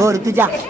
हो ऋतुजा हा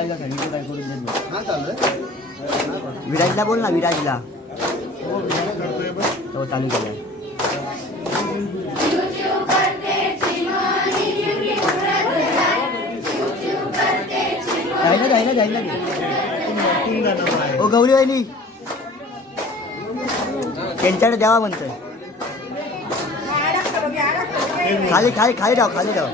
विराजला विराजला सांगितलं काय करून देत नाही. हा चालू विराजला बोल ना विराजला. तो चालू केलाय. जायला जायला जायला ओ गौरी वहिनी त्यांच्याकडे द्यावा म्हणतोय. खाली खाली खाली राव खाली राव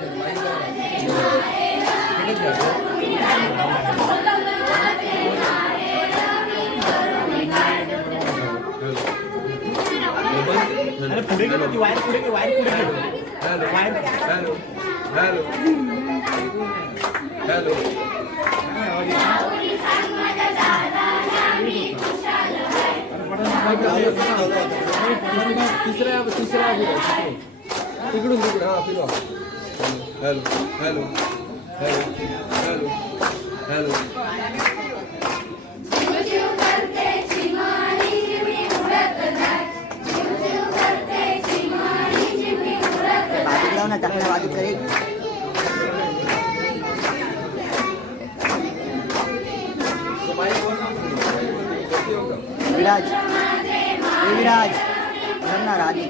ती वायर पुढे गेली वायर पुढे गेलो वायर. Hello hello. हॅलो. तिसऱ्या तिसऱ्या तिकडून तिकडे हा फिरवा. Hello hello hello hello hello. बाजूक लाव ना टाकण्या बाजूक करे विराज विराज धरणार आधी.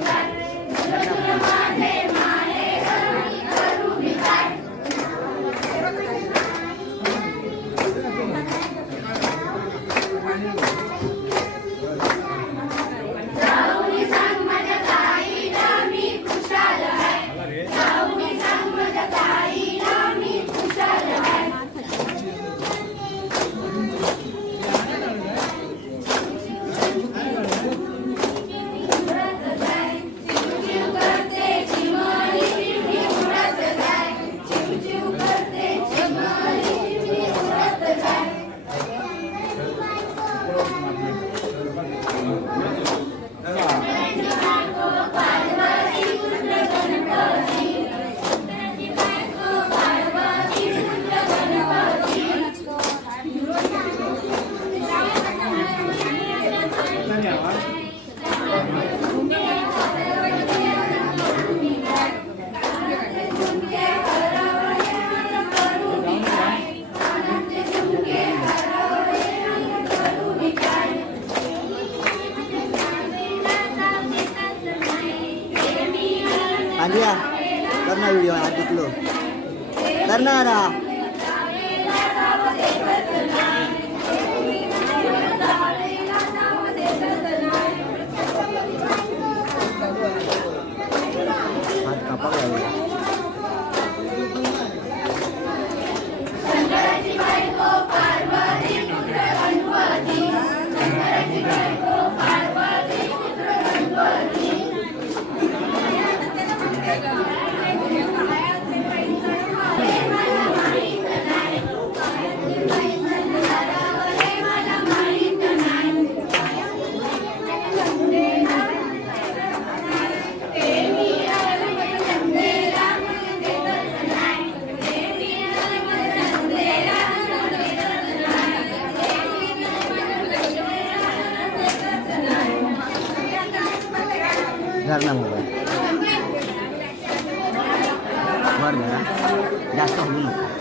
आलिया कर ना व्हिडिओ आज दुखलो कर ना धर ना मोबाईल वर धरा जास्त होऊ नको